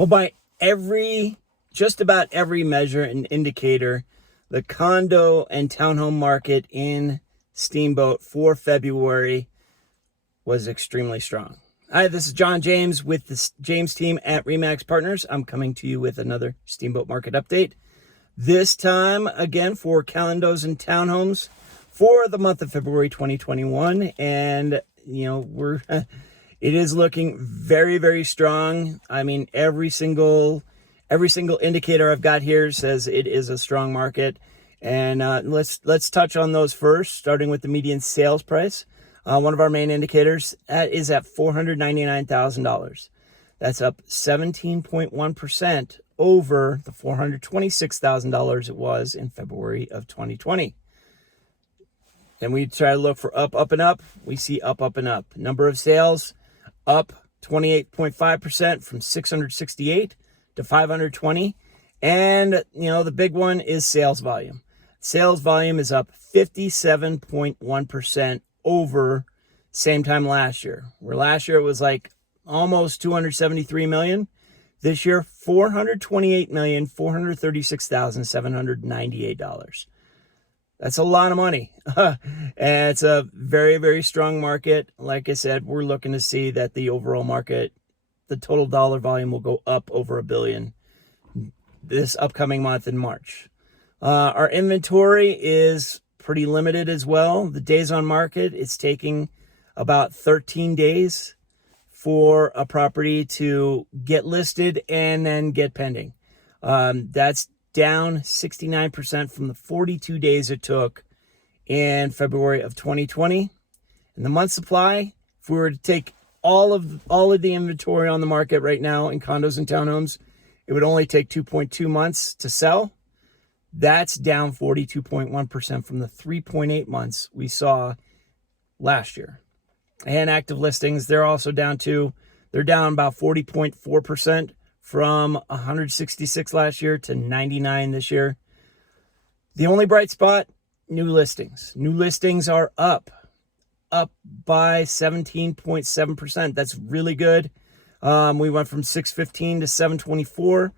Well, by just about every measure and indicator, the condo and townhome market in Steamboat for February was extremely strong. Hi, this is John James with the James team at RE/MAX Partners. I'm coming to you with another Steamboat market update. This time, again, for condos and townhomes for the month of February 2021. And, it is looking very, very strong. I mean, every single indicator I've got here says it is a strong market. And let's touch on those first, starting with the median sales price. One of our main indicators is at $499,000. That's up 17.1% over the $426,000 it was in February of 2020. And we try to look for up, and up. We see up, and up. Number of sales up 28.5% from 668 to 520. And, the big one is sales volume. Sales volume is up 57.1% over same time last year. Where last year it was like almost 273 million. This year, $428,436,798. That's a lot of money. And it's a very, very strong market. Like I said, we're looking to see that the overall market, the total dollar volume will go up over $1 billion this upcoming month in March. Our inventory is pretty limited as well. The days on market, it's taking about 13 days for a property to get listed and then get pending. That's down 69% from the 42 days it took in February of 2020. And the month supply, if we were to take all of the inventory on the market right now in condos and townhomes, it would only take 2.2 months to sell. That's down 42.1% from the 3.8 months we saw last year. And active listings, they're also down too. They're down about 40.4% from 166 last year to 99 this year. The only bright spot, new listings. New listings are up by 17.7%. That's really good. We went from 615 to 724,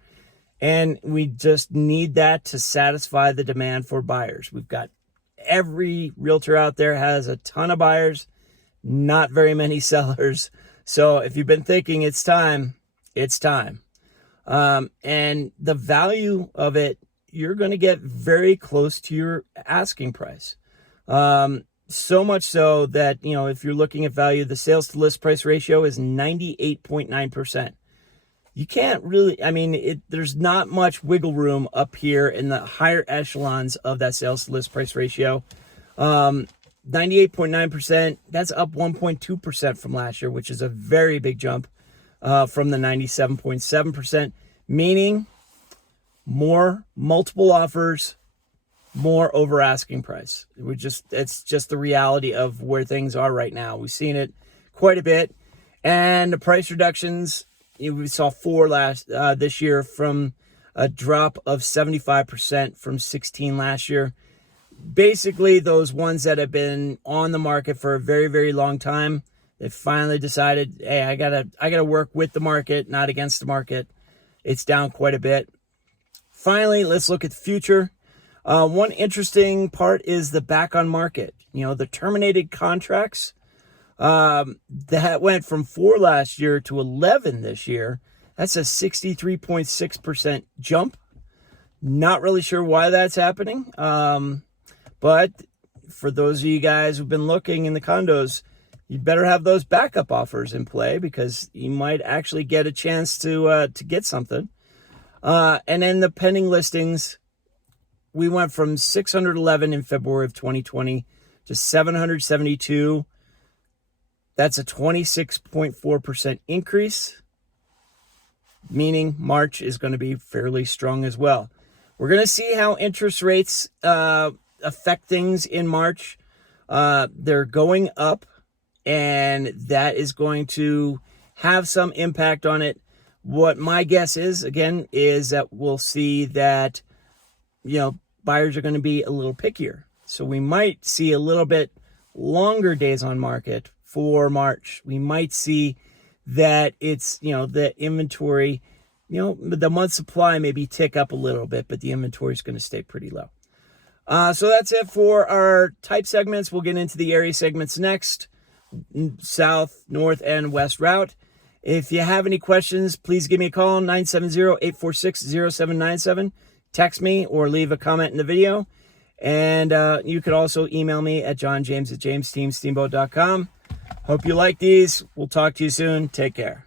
and we just need that to satisfy the demand for buyers. We've got every realtor out there has a ton of buyers, not very many sellers. So if you've been thinking it's time, it's time. And the value of it, you're going to get very close to your asking price. So much so that, if you're looking at value, the sales to list price ratio is 98.9%. You can't really, there's not much wiggle room up here in the higher echelons of that sales to list price ratio. 98.9%, that's up 1.2% from last year, which is a very big jump from the 97.7%, meaning more multiple offers, more over asking price. It's just the reality of where things are right now. We've seen it quite a bit, and the price reductions, we saw 4 this year from a drop of 75% from 16 last year. Basically, those ones that have been on the market for a very, very long time, they finally decided, hey, I gotta work with the market, not against the market. It's down quite a bit. Finally, let's look at the future. One interesting part is the back on market. The terminated contracts that went from 4 last year to 11 this year. That's a 63.6% jump. Not really sure why that's happening. But for those of you guys who've been looking in the condos, you better have those backup offers in play because you might actually get a chance to get something. And then the pending listings, we went from 611 in February of 2020 to 772. That's a 26.4% increase, meaning March is going to be fairly strong as well. We're going to see how interest rates affect things in March. They're going up, and that is going to have some impact on it. What my guess is, again, is that we'll see that, buyers are going to be a little pickier. So we might see a little bit longer days on market for March. We might see that it's, the inventory the month supply maybe tick up a little bit, but the inventory is going to stay pretty low. So that's it for our type segments. We'll get into the area segments next. South, north, and west route. If you have any questions, please give me a call, 970-846-0797. Text me or leave a comment in the video. And you could also email me at johnjames@jamesteamsteamboat.com. Hope you like these. We'll talk to you soon. Take care.